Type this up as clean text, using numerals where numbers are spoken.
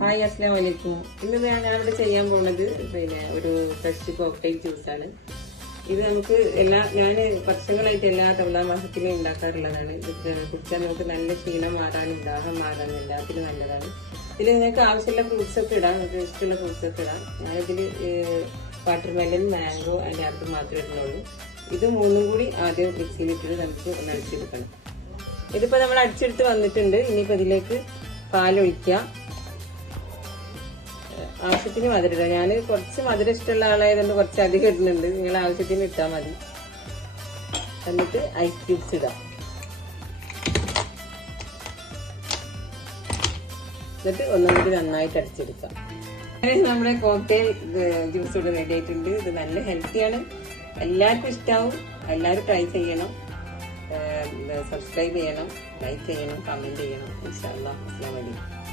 Hi, അസ്സലാമു അലൈക്കും. ഇന്ന് ഞാനിവിടെ ചെയ്യാൻ പോകുന്നത് ഒരു ഫ്രഷ് കോക്ടെയിൽ ജ്യൂസാണ്. ഇത് നമുക്ക് ഞാൻ വർഷങ്ങളായിട്ട് എല്ലാ റമദാൻ മാസത്തിലും ഉണ്ടാക്കാറുള്ളതാണ്. ഇത് കുടിച്ചാൽ നമുക്ക് നല്ല ക്ഷീണം മാറാനും ദാഹം മാറാനും എല്ലാത്തിനും നല്ലതാണ്. ഇതിൽ നിങ്ങൾക്ക് ആവശ്യമുള്ള ഫ്രൂട്ട്സ് ഒക്കെ ഇടാം, നിങ്ങൾക്ക് ഇഷ്ടമുള്ള ഫ്രൂട്ട്സ് ഒക്കെ ഇടാം. ഞാനിതിൽ വാട്ടർമെലൺ, മാംഗോ അതിൻ്റെ അടുത്ത് മാത്രമേ ഇടുന്നുള്ളൂ. ഇത് മൂന്നും കൂടി ആദ്യം മിക്സിയിലിട്ടിട്ട് നമുക്ക് ഒന്ന് അടിച്ചെടുക്കണം. ഇതിപ്പോൾ നമ്മൾ അടിച്ചെടുത്ത് വന്നിട്ടുണ്ട്. ഇനിയിപ്പോൾ ഇതിലേക്ക് പാലൊഴിക്കുക. ആവശ്യത്തിന് മധുരം ഇടാം. ഞാൻ കുറച്ച് മധുരം ഇഷ്ടമുള്ള ആളായതുകൊണ്ട് കുറച്ച് അധികം ഇടുന്നുണ്ട്. നിങ്ങൾ ആവശ്യത്തിന് ഇട്ടാൽ മതി. എന്നിട്ട് ഐസ് ക്യൂബ്സ് ഇടാം. എന്നിട്ട് ഒന്നും കൂടി നന്നായിട്ട് അടിച്ചെടുക്കാം. നമ്മുടെ കോക്ടെയിൽ ജ്യൂസ് ഇവിടെ റെഡി ആയിട്ടുണ്ട്. ഇത് നല്ല ഹെൽത്തിയാണ്, എല്ലാവർക്കും ഇഷ്ടമാവും. എല്ലാവരും ട്രൈ ചെയ്യണം, സബ്സ്ക്രൈബ് ചെയ്യണം, ലൈക്ക് ചെയ്യണം, കമന്റ് ചെയ്യണം. ഇൻഷാ അല്ലാഹ്. അസ്സലാമു അലൈക്കും.